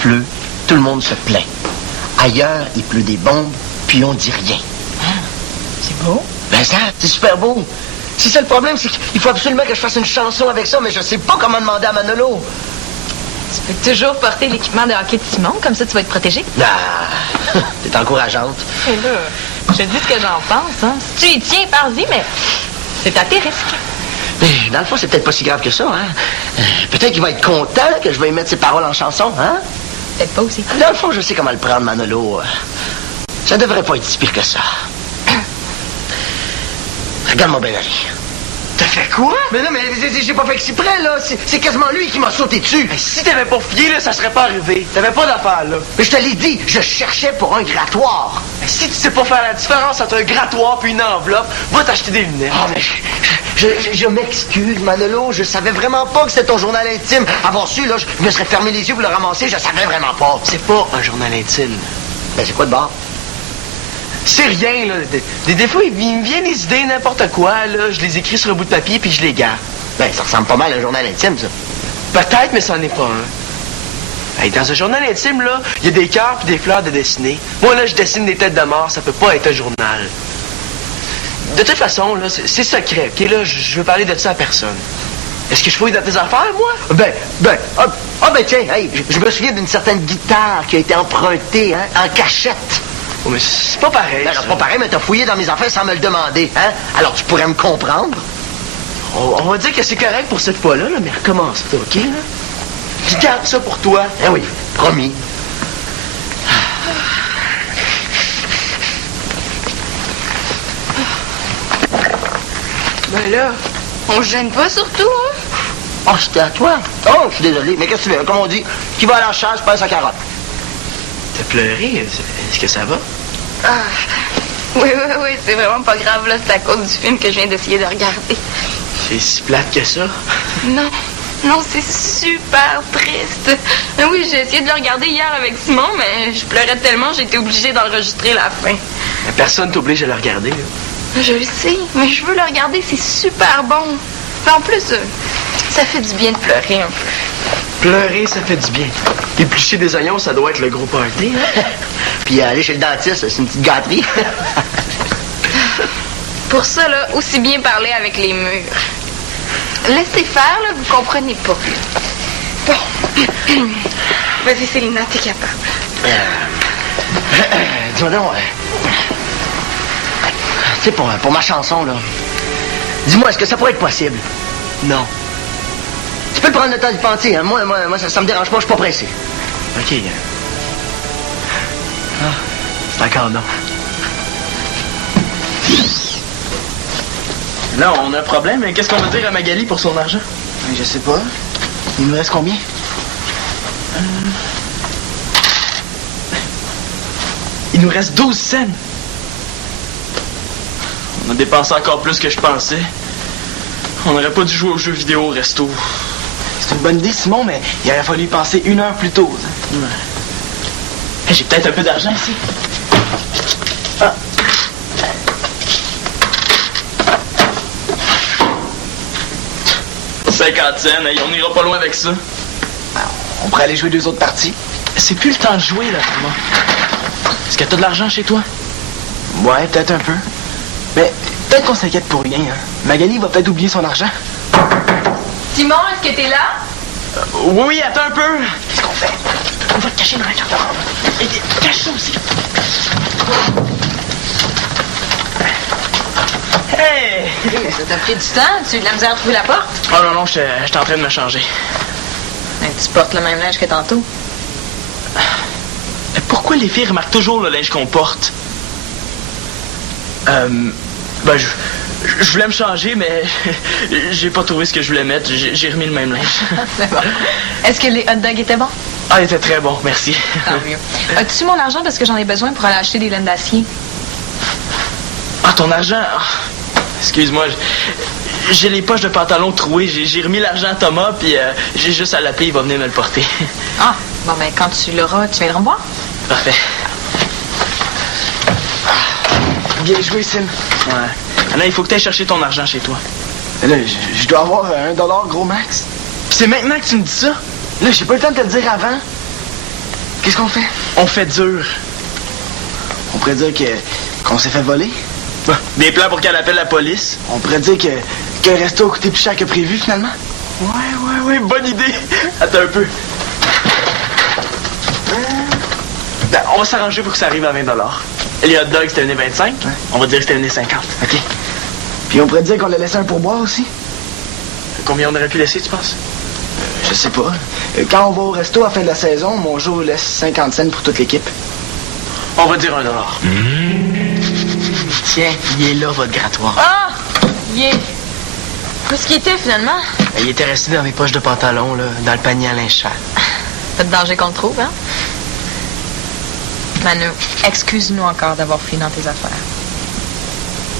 pleut, tout le monde se plaint. Ailleurs, il pleut des bombes, puis on dit rien. C'est beau. Ben ça, c'est super beau. C'est ça le problème, c'est qu'il faut absolument que je fasse une chanson avec ça, mais je sais pas comment demander à Manolo. Tu peux toujours porter l'équipement de hockey de Simon, comme ça tu vas être protégé. Ah, t'es encourageante. Et là, je te dis ce que j'en pense, hein. Si tu y tiens, pars-y, mais c'est à tes risques. Mais dans le fond, c'est peut-être pas si grave que ça, hein. Peut-être qu'il va être content que je vais y mettre ses paroles en chanson, hein. Peut-être pas aussi. Dans le fond, je sais comment le prendre, Manolo. Ça devrait pas être si pire que ça. Regarde-moi bien aller. T'as fait quoi? Mais non, mais j'ai pas fait exprès, là. C'est quasiment lui qui m'a sauté dessus. Mais si t'avais pas fouillé, là, ça serait pas arrivé. T'avais pas d'affaires, là. Mais je te l'ai dit, je cherchais pour un grattoir. Mais si tu sais pas faire la différence entre un grattoir puis une enveloppe, va t'acheter des lunettes. Ah, mais je m'excuse, Manolo. Je savais vraiment pas que c'était ton journal intime. Avoir su, là, je me serais fermé les yeux pour le ramasser. Je savais vraiment pas. C'est pas un journal intime. Ben, c'est quoi de bord? C'est rien, là. Des fois, il me vient des idées, n'importe quoi, là. Je les écris sur un bout de papier puis je les garde. Ben, ça ressemble pas mal à un journal intime, ça. Peut-être, mais ça n'en est pas un. Hey, dans un journal intime, là, il y a des cœurs puis des fleurs de dessiner. Moi, là, je dessine des têtes de mort. Ça peut pas être un journal. De toute façon, là, c'est secret, OK? Là, je veux parler de ça à personne. Est-ce que je fouille dans tes affaires, moi? Ben, tiens, hey, je me souviens d'une certaine guitare qui a été empruntée, hein, en cachette. Oh, mais c'est pas pareil. Ben, c'est pas pareil, mais t'as fouillé dans mes affaires sans me le demander, hein? Alors, tu pourrais me comprendre? On va dire que c'est correct pour cette fois-là, là, mais recommence, OK, là? Je garde ça pour toi. Eh oui, promis. Ben là, on se gêne pas surtout, hein? Oh, c'était à toi? Oh, je suis désolé, mais qu'est-ce que tu veux? Comme on dit, qui va à la chasse perd sa carotte. T'as pleuré? Est-ce que ça va? Ah, oui, c'est vraiment pas grave, là. C'est à cause du film que je viens d'essayer de regarder. C'est si plate que ça? Non, c'est super triste. Oui, j'ai essayé de le regarder hier avec Simon, mais je pleurais tellement, j'ai été obligée d'enregistrer la fin. Mais personne t'oblige à le regarder, là. Je le sais, mais je veux le regarder, c'est super bon. En plus, ça fait du bien de pleurer un peu. Pleurer, ça fait du bien. Éplucher des oignons, ça doit être le gros party, hein? Puis aller chez le dentiste, c'est une petite gâterie. Pour ça, là, aussi bien parler avec les murs. Laissez faire, là, vous comprenez pas. Bon. Vas-y, Célina, t'es capable. Dis-moi donc, tu sais, pour ma chanson, là, dis-moi, est-ce que ça pourrait être possible? Non. Tu peux te prendre le temps d'y penser, hein? Moi, ça me dérange pas, je suis pas pressé. OK. Ah, c'est encore non. Là, on a un problème. Qu'est-ce qu'on va dire à Magali pour son argent? Je sais pas. Il nous reste combien? Il nous reste 12 cents. On a dépensé encore plus que je pensais. On n'aurait pas dû jouer aux jeux vidéo au resto. C'est une bonne idée, Simon, mais il aurait fallu y penser 1 heure plus tôt. Ouais. Hey, j'ai peut-être un peu d'argent ici. Ah. « 50 cents, hey, on n'ira pas loin avec ça. » On pourrait aller jouer 2 autres parties. C'est plus le temps de jouer, là, Thomas. Est-ce que t'as de l'argent chez toi? Ouais, peut-être un peu. Mais peut-être qu'on s'inquiète pour rien. Hein. Magali va peut-être oublier son argent. Simon, est-ce que t'es là? Oui, attends un peu. Qu'est-ce qu'on fait? On va te cacher dans la garde-robe. Et cache ça aussi. Hey! Ça t'a pris du temps? Tu as eu de la misère à trouver la porte? Oh non, j'étais en train de me changer. Mais tu portes le même linge que tantôt. Pourquoi les filles remarquent toujours le linge qu'on porte? Ben, je voulais me changer, mais j'ai pas trouvé ce que je voulais mettre. J'ai remis le même linge. C'est bon. Est-ce que les hot dogs étaient bons? Ah, il était très bon, merci. Tant mieux. As-tu mon argent parce que j'en ai besoin pour aller acheter des laines d'acier? Ah, ton argent? Ah, excuse-moi, j'ai les poches de pantalon trouées. J'ai remis l'argent à Thomas, puis j'ai juste à l'appeler, il va venir me le porter. Ah, bon, ben quand tu l'auras, tu viendras me voir? Parfait. Bien joué, Sim. Ouais. Anna, il faut que tu ailles chercher ton argent chez toi. Là, je dois avoir $1 gros max. Puis c'est maintenant que tu me dis ça? Là, j'ai pas le temps de te le dire avant. Qu'est-ce qu'on fait? On fait dur. On pourrait dire qu'on s'est fait voler. Des plans pour qu'elle appelle la police. On pourrait dire que le resto a coûté plus cher que prévu, finalement. Ouais, bonne idée. Attends un peu. Ben, on va s'arranger pour que ça arrive à 20 $. Les hot dogs, c'était 1,25 $. Ouais. On va dire que c'était 1,50 $. OK. Puis on pourrait dire qu'on l'a laissé un pourboire aussi. Combien on aurait pu laisser, tu penses? Je sais pas. Quand on va au resto à la fin de la saison, mon jour laisse 50 cents pour toute l'équipe. On va dire 1 $. Tiens, il est là, votre grattoir. Ah! Yeah! Où est-ce qu'il était, finalement? Il était resté dans mes poches de pantalon, là, dans le panier à linge sale. Pas de danger qu'on le trouve, hein? Manu, excuse-nous encore d'avoir fouillé dans tes affaires.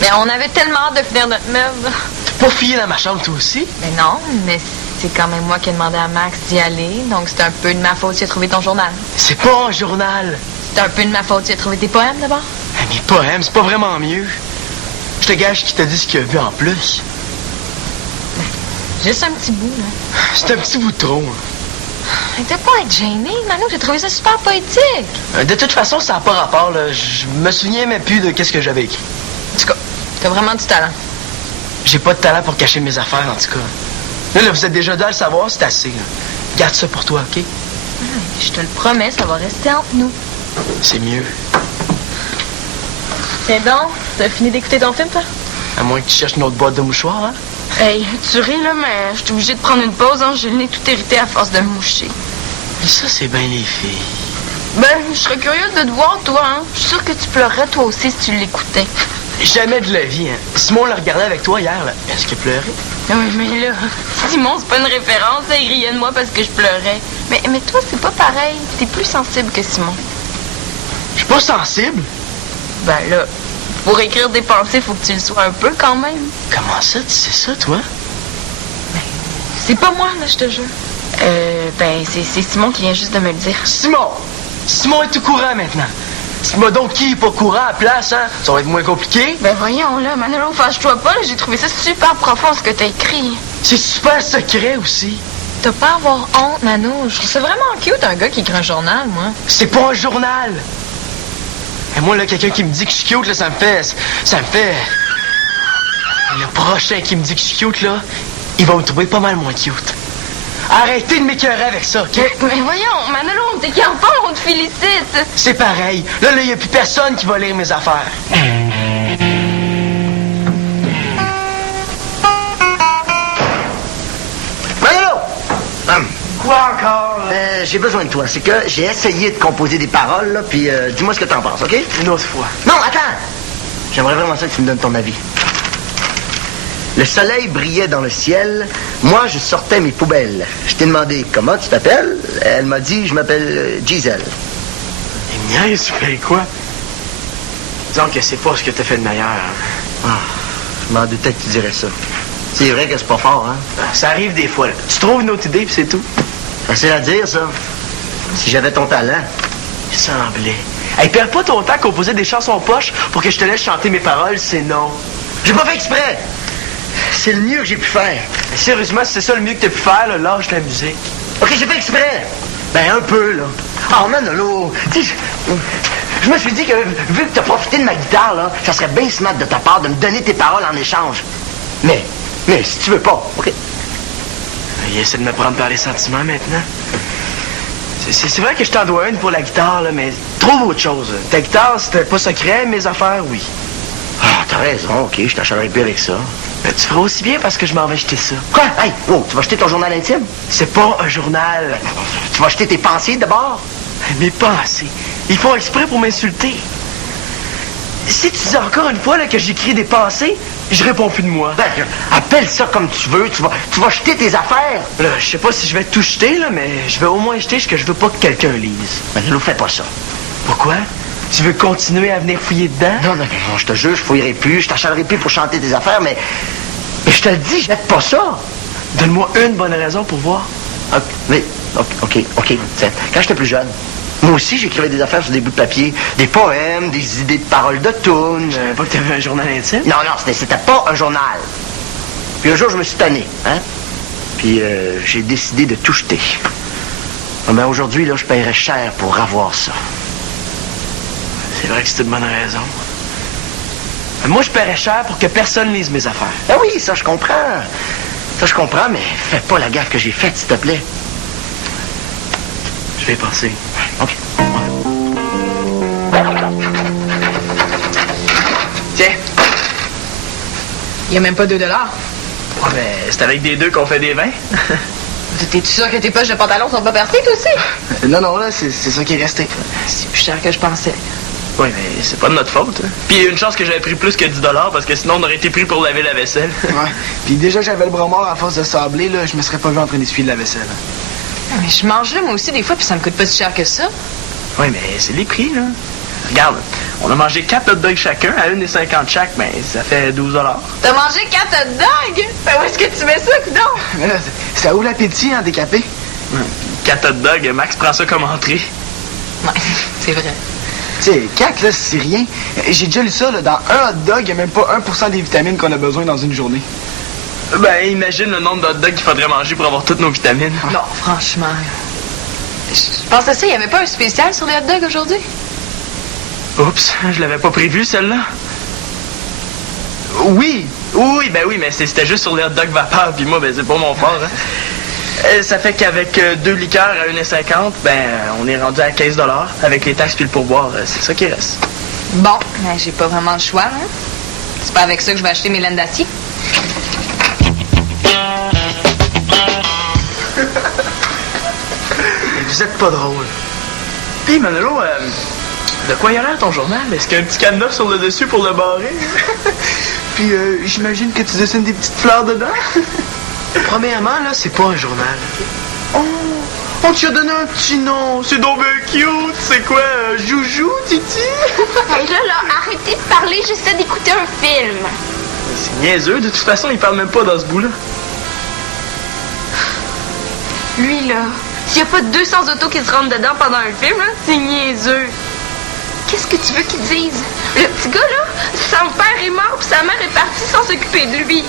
Mais on avait tellement hâte de finir notre meuble. T'as pas fouillé dans ma chambre, toi aussi? Mais non, mais c'est quand même moi qui ai demandé à Max d'y aller, donc c'est un peu de ma faute s'il a trouvé ton journal. C'est pas un journal. C'est un peu de ma faute s'il a trouvé tes poèmes, d'abord. Mes poèmes, c'est pas vraiment mieux. Je te gage qu'il t'a dit ce qu'il a vu en plus. Juste un petit bout, là. C'est un petit bout de trop. Mais t'as pas à être gêné, Manu, j'ai trouvé ça super poétique. De toute façon, ça n'a pas rapport, là. Je me souviens même plus de qu'est-ce que j'avais écrit. En tout cas, t'as vraiment du talent. J'ai pas de talent pour cacher mes affaires, en tout cas. Là, vous êtes déjà deux à le savoir, c'est assez, là. Garde ça pour toi, OK? Je te le promets, ça va rester entre nous. C'est mieux. Tiens donc, t'as fini d'écouter ton film, toi? À moins que tu cherches une autre boîte de mouchoirs, hein? Hey, tu ris, là, mais je suis obligée de prendre une pause, hein. J'ai le nez tout irrité à force de me moucher. Mais ça, c'est bien les filles. Ben, je serais curieuse de te voir, toi, hein. Je suis sûre que tu pleurerais, toi aussi, si tu l'écoutais. Jamais de la vie, hein. Simon l'a regardé avec toi hier, là. Est-ce qu'il pleurait? Oui, mais là, Simon, c'est pas une référence, hein. Il riait de moi parce que je pleurais. Mais toi, c'est pas pareil. T'es plus sensible que Simon. Je suis pas sensible. Ben là, pour écrire des pensées, faut que tu le sois un peu quand même. Comment ça, tu sais ça, toi? C'est pas moi, là, je te jure. Ben, c'est Simon qui vient juste de me le dire. Simon! Simon est tout courant maintenant. Dis-moi donc qui est pas courant à la place, hein? Ça va être moins compliqué. Ben voyons, là, Manolo, fâche-toi pas, là, j'ai trouvé ça super profond, ce que t'as écrit. C'est super secret aussi. T'as pas à avoir honte, Manu. Je trouve ça vraiment cute, un gars qui écrit un journal, moi. C'est pas un journal. Et moi, là, quelqu'un qui me dit que je suis cute, là, ça me fait... Le prochain qui me dit que je suis cute, là, il va me trouver pas mal moins cute. Arrêtez de m'écœurer avec ça, OK? Mais voyons, Manolo, on t'écœure pas, on te félicite. C'est pareil. Là, il n'y a plus personne qui va lire mes affaires. Manolo! Quoi encore? J'ai besoin de toi. C'est que j'ai essayé de composer des paroles, là, puis dis-moi ce que t'en penses, OK? Une autre fois. Non, attends! J'aimerais vraiment ça que tu me donnes ton avis. Le soleil brillait dans le ciel. Moi, je sortais mes poubelles. Je t'ai demandé comment tu t'appelles. Elle m'a dit, je m'appelle Gisèle. Et niaise, tu fais quoi? Disons que c'est pas ce que t'as fait de meilleur. Hein? Ah, je m'en doutais que tu dirais ça. C'est vrai que c'est pas fort, hein? Ça arrive des fois, là. Tu trouves une autre idée, puis c'est tout. Facile à dire, ça. Si j'avais ton talent. Il semblait. Hey, perds pas ton temps à composer des chansons poches pour que je te laisse chanter mes paroles, c'est non. J'ai pas fait exprès. C'est le mieux que j'ai pu faire. Mais sérieusement, si c'est ça le mieux que t'as pu faire, là, lâche la musique. OK, j'ai fait exprès. Ben, un peu, là. Oh, Manolo, tu sais, je me suis dit que, vu que t'as profité de ma guitare, là, ça serait bien smart de ta part de me donner tes paroles en échange. Mais si tu veux pas, OK? Il essaie de me prendre par les sentiments maintenant. C'est vrai que je t'en dois une pour la guitare, là, mais trouve autre chose. Ta guitare, c'était pas secret, mes affaires, oui. Ah, t'as raison, OK, je t'achèterai plus avec ça. Ben, tu feras aussi bien parce que je m'en vais jeter ça. Quoi? Hey, oh, tu vas jeter ton journal intime? C'est pas un journal. Tu vas jeter tes pensées d'abord? Mes pensées. Ils font exprès pour m'insulter. Si tu dis encore une fois là, que j'écris des pensées, je réponds plus de moi. Ben, appelle ça comme tu veux. Tu vas jeter tes affaires. Là, je sais pas si je vais tout jeter, là, mais je vais au moins jeter ce que je veux pas que quelqu'un lise. Ben, ne fais pas ça. Pourquoi? Tu veux continuer à venir fouiller dedans? Non, je te jure, je fouillerai plus, je t'achèterai plus pour chanter tes affaires, mais je te le dis, jette pas ça. Donne-moi une bonne raison pour voir. OK. Tiens, quand j'étais plus jeune, moi aussi, j'écrivais des affaires sur des bouts de papier, des poèmes, des idées de paroles de tunes. Je savais pas que t'avais un journal intime. Non, c'était pas un journal. Puis un jour, je me suis tanné, hein? Puis j'ai décidé de tout jeter. Ah ben aujourd'hui, là, je paierais cher pour avoir ça. C'est vrai que c'est une bonne raison. Moi, je paierais cher pour que personne lise mes affaires. Ah oui, ça, je comprends. Ça, je comprends, mais fais pas la gaffe que j'ai faite, s'il te plaît. Je vais y penser. OK. Tiens. Il y a même pas 2 $. Ouais, mais c'est avec des 2 qu'on fait des 20. T'es-tu sûr que tes poches de pantalon sont pas percées, toi aussi? Non, là, c'est ça qui est resté. C'est plus cher que je pensais. Oui, mais c'est pas de notre faute. Hein. Puis il y a une chance que j'avais pris plus que 10 $ parce que sinon on aurait été pris pour laver la vaisselle. Ouais. Puis déjà, j'avais le bras mort à force de sabler, là, je me serais pas vu en train d'essuyer de la vaisselle. Ah, mais je mange là, moi aussi, des fois, puis ça me coûte pas si cher que ça. Oui, mais c'est les prix, là. Regarde, on a mangé 4 hot dogs chacun à 1,50 chaque, mais ça fait 12 $. T'as mangé 4 hot dogs? Ben, où est-ce que tu mets ça, coudonc? Mais là, ça ouvre l'appétit, hein, décapé. 4 hot dogs, Max prend ça comme entrée. Ouais, c'est vrai. Tu sais, 4, là, c'est rien. J'ai déjà lu ça, là, dans un hot dog, il n'y a même pas 1% des vitamines qu'on a besoin dans une journée. Ben, imagine le nombre de hot dogs qu'il faudrait manger pour avoir toutes nos vitamines. Non, franchement. Je pensais ça, il y avait pas un spécial sur les hot dogs aujourd'hui? Oups, je l'avais pas prévu, celle-là. Oui, mais c'était juste sur les hot dogs vapeur, puis moi, ben, c'est pas mon fort, hein. Ça fait qu'avec 2 liqueurs à 1,50, ben, on est rendu à 15 $. Avec les taxes puis le pourboire, c'est ça qui reste. Bon, ben, j'ai pas vraiment le choix, hein. C'est pas avec ça que je vais acheter mes laines d'acier. Vous êtes pas drôle. Puis, Manolo, de quoi il a l'air ton journal? Est-ce qu'il y a un petit cadenas sur le dessus pour le barrer? Puis, j'imagine que tu dessines des petites fleurs dedans. Premièrement, là, c'est pas un journal. Oh, on t'y a donné un petit nom. C'est donc bien cute. C'est quoi, Joujou, Titi? Hey, là, arrêtez de parler, j'essaie d'écouter un film. C'est niaiseux. De toute façon, il parle même pas dans ce bout-là. Lui, là, s'il y a pas 200 autos qui se rentrent dedans pendant un film, là, c'est niaiseux. Qu'est-ce que tu veux qu'il dise? Le petit gars, là, son père est mort, puis sa mère est partie sans s'occuper de lui.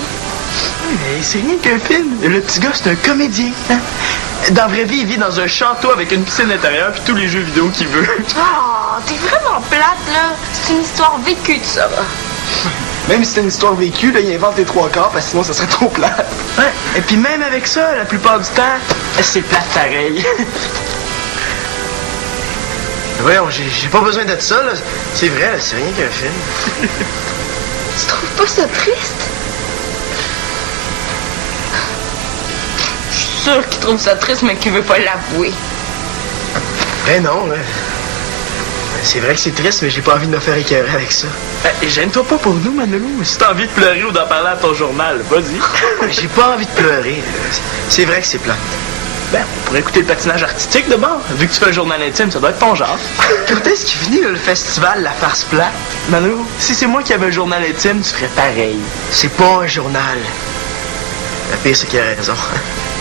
Mais c'est rien qu'un film. Le petit gars, c'est un comédien. Hein? Dans la vraie vie, il vit dans un château avec une piscine intérieure puis tous les jeux vidéo qu'il veut. Oh, t'es vraiment plate, là. C'est une histoire vécue, de ça. Même si c'est une histoire vécue, là, il invente les 3 quarts, parce que sinon, ça serait trop plate. Ouais. Et puis même avec ça, la plupart du temps, c'est plate pareil. Voyons, j'ai pas besoin d'être ça, là. C'est vrai, là, c'est rien qu'un film. Tu trouves pas ça triste? Je suis sûre qu'il trouve ça triste, mais qu'il veut pas l'avouer. Ben non, là. C'est vrai que c'est triste, mais j'ai pas envie de me faire écœurer avec ça. Gêne-toi pas pour nous, Manolo. Si t'as envie de pleurer ou d'en parler à ton journal, vas-y. J'ai pas envie de pleurer. C'est vrai que c'est plat. Ben, on pourrait écouter le patinage artistique de bord. Vu que tu fais un journal intime, ça doit être ton genre. Quand est-ce qu'il finit, là, le festival La Farce Plate? Manolo, si c'est moi qui avais un journal intime, tu ferais pareil. C'est pas un journal. La pire, c'est qu'il a raison.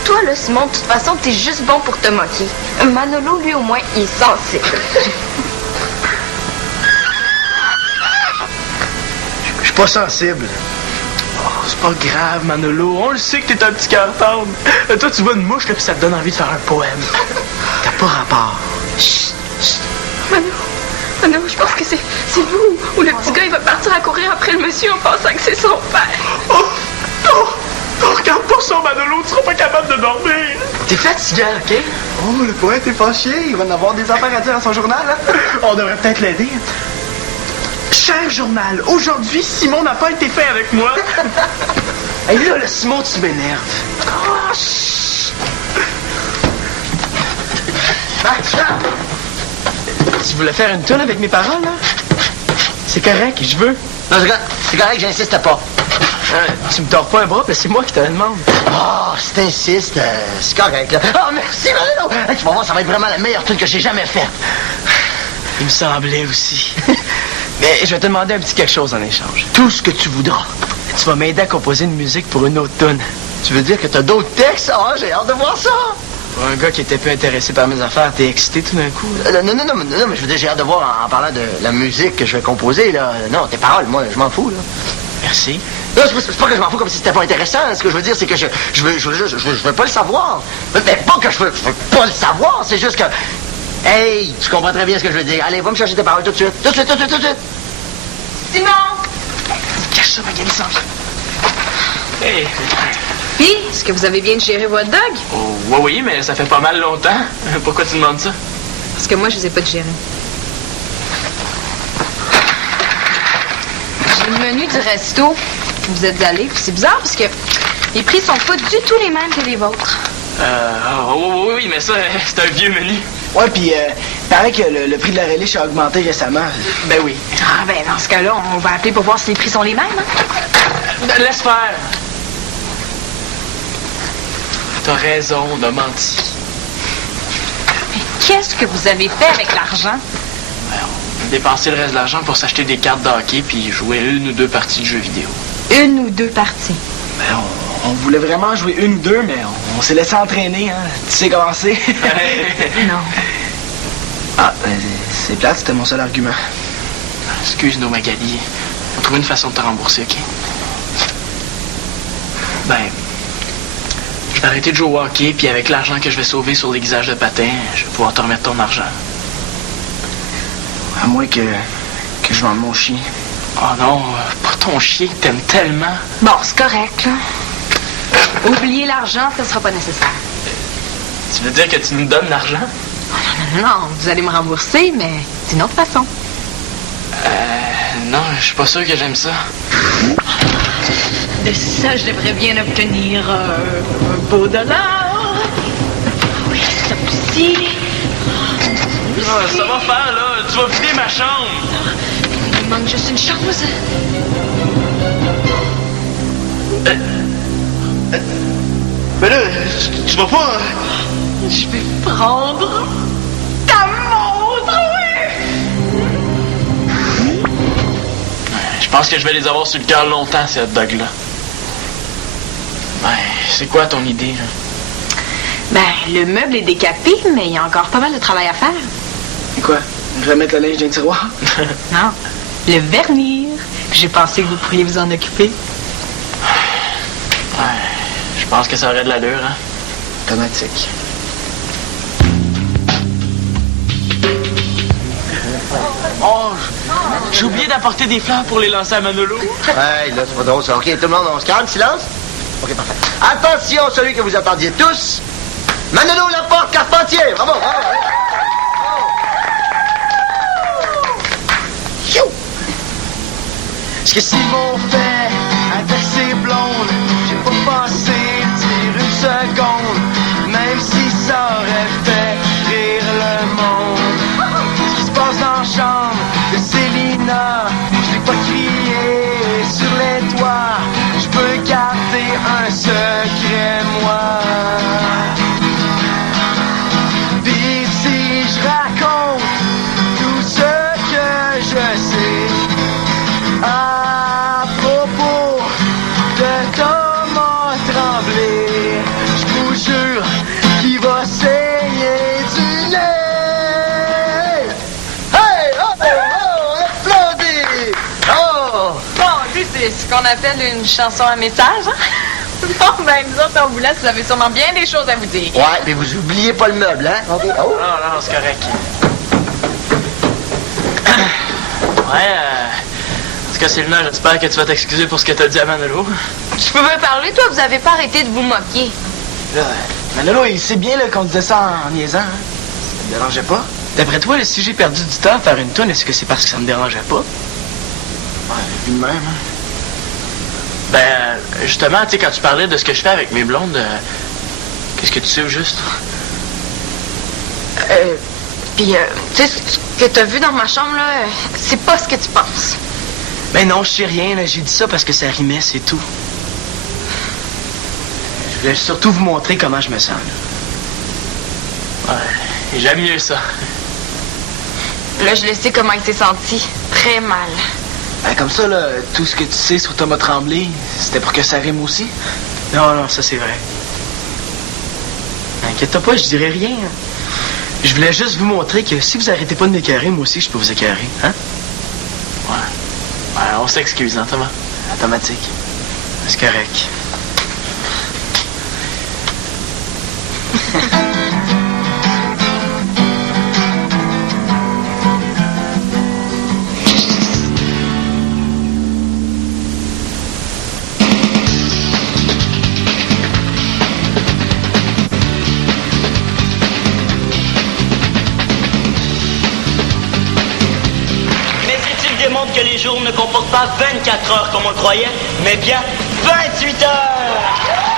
Toi, là, Simon, de toute façon, t'es juste bon pour te moquer. Manolo, lui, au moins, il est sensible. Je suis pas sensible. Oh, c'est pas grave, Manolo. On le sait que t'es un petit cœur tendre. Toi, tu vois une mouche, là, puis ça te donne envie de faire un poème. T'as pas rapport. Chut, chut. Manolo, je pense que c'est vous. Ou le petit gars, il va partir à courir après le monsieur en pensant que c'est son père. Oh, regarde pas ça, Manolo. Tu seras pas capable de dormir. T'es fatiguant, OK? Oh, le poète est fâché. Il va en avoir des affaires à dire à son journal, hein? On devrait peut-être l'aider. Cher journal, aujourd'hui, Simon n'a pas été fait avec moi. Hey, là, le Simon, tu m'énerves. Oh, chut. Max, là! Tu voulais faire une toune avec mes paroles, là? C'est correct, je veux. Non, c'est correct, j'insiste pas. Tu me tords pas un bras, mais c'est moi qui te le demande. Oh, si t'insistes, c'est correct, là. Oh, merci, Manolo! Hey, tu vas voir, ça va être vraiment la meilleure tune que j'ai jamais faite. Il me semblait aussi. Mais je vais te demander un petit quelque chose en échange. Tout ce que tu voudras. Tu vas m'aider à composer une musique pour une autre tune. Tu veux dire que t'as d'autres textes? Ah, j'ai hâte de voir ça! Pour un gars qui était peu intéressé par mes affaires, t'es excité tout d'un coup, là? Non, mais je veux dire, j'ai hâte de voir en parlant de la musique que je vais composer, là. Non, tes paroles, moi, je m'en fous, là. Merci. Non, c'est pas que je m'en fous comme si c'était pas intéressant. Ce que je veux dire, c'est que je veux pas le savoir. Mais pas que je veux pas le savoir, c'est juste que... Hey, tu comprends très bien ce que je veux dire. Allez, va me chercher tes paroles tout de suite. Tout de suite. Simon! Cache ça, Magali s'en vient. Hey. Puis, est-ce que vous avez bien géré votre dog? Oh, oui, mais ça fait pas mal longtemps. Pourquoi tu demandes ça? Parce que moi, je les ai pas digérés. J'ai le menu du resto où vous êtes allés, puis c'est bizarre parce que les prix sont pas du tout les mêmes que les vôtres. Oui, mais ça, c'est un vieux menu. Ouais, puis paraît que le prix de la relish a augmenté récemment. Ben oui. Ah, ben, dans ce cas-là, on va appeler pour voir si les prix sont les mêmes, hein? Laisse faire. T'as raison, on a menti. Mais qu'est-ce que vous avez fait avec l'argent? Ben, on a dépensé le reste de l'argent pour s'acheter des cartes de hockey puis jouer 1 ou 2 parties de jeux vidéo. 1 ou 2 parties. Ben, on voulait vraiment jouer 1 ou 2, mais on s'est laissé entraîner, hein. Tu sais comment c'est? Non. Ah, c'est plate, c'était mon seul argument. Excuse-nous, Magali. On va trouver une façon de te rembourser, OK? Ben, je vais arrêter de jouer au hockey, puis avec l'argent que je vais sauver sur l'aiguisage de patin, je vais pouvoir te remettre ton argent. À moins que je vende mon chien. Oh non, pas ton chien que t'aimes tellement. Bon, c'est correct, là. Oubliez l'argent, ça sera pas nécessaire. Tu veux dire que tu nous donnes l'argent? Non, vous allez me rembourser, mais d'une autre façon. Non, je suis pas sûr que j'aime ça. De ça, je devrais bien obtenir un beau dollar. Oui, ça aussi. Ça va faire, là. Tu vas vider ma chambre. Il manque juste une chose. Mais là, tu vas pas... Je vais prendre ta montre, oui! Je pense que je vais les avoir sur le cœur longtemps, ces hot dogs-là. Ben, c'est quoi ton idée, là? Ben, le meuble est décapé, mais il y a encore pas mal de travail à faire. Et quoi? Remettre le linge dans le tiroir? Non, le vernir. J'ai pensé que vous pourriez vous en occuper. Ouais, je pense que ça aurait de l'allure, hein? Automatique. Oh, j'ai oublié d'apporter des fleurs pour les lancer à Manolo. Hey, là, c'est pas drôle, ça. OK, tout le monde, on se calme, silence? OK, parfait. Attention, celui que vous attendiez tous. Manolo Laporte, Carpentier. Bravo. Ce que Simon fait avec ses blondes, j'ai pas pensé dire une seconde, même si ça aurait fait rire le monde. Ce qui se passe dans la chambre de Célina, je l'ai pas crié sur les toits, je peux garder un secret, moi. Puis si je raconte tout ce que je sais à propos de Thomas Tremblay, je vous jure qu'il va saigner du nez. Hey! On applaudit! Oh! Bon, lui, c'est ce qu'on appelle une chanson à message, hein? Bon, ben, nous autres, en vous laisse, vous avez sûrement bien des choses à vous dire. Ouais, mais vous oubliez pas le meuble, hein? OK. Oh! Non, c'est correct. Ouais, en tout cas, Célina, j'espère que tu vas t'excuser pour ce que t'as dit à Manolo. Je peux me parler, toi, vous avez pas arrêté de vous moquer. Là, Manolo, il sait bien là, qu'on disait ça en niaisant, hein? Ça me dérangeait pas. D'après toi, si j'ai perdu du temps à faire une toune, est-ce que c'est parce que ça me dérangeait pas? Ouais, vu de même, hein? Ben, justement, tu sais, quand tu parlais de ce que je fais avec mes blondes, qu'est-ce que tu sais au juste? Puis, tu sais, ce que t'as vu dans ma chambre, là, c'est pas ce que tu penses. Ben non, je sais rien, là. J'ai dit ça parce que ça rimait, c'est tout. Je voulais surtout vous montrer comment je me sens, là. Ouais, j'aime mieux ça. Là, je le sais comment il s'est senti. Très mal. Ben, comme ça, là, tout ce que tu sais sur Thomas Tremblay, c'était pour que ça rime aussi? Non, ça c'est vrai. Inquiète-toi pas, je dirais rien. Hein. Je voulais juste vous montrer que si vous arrêtez pas de m'écœurer, moi aussi, je peux vous écœurer, hein? Ouais, on s'excuse, hein, Thomas? Automatique. C'est correct. Démontre que les jours ne comportent pas 24 heures comme on le croyait, mais bien 28 heures!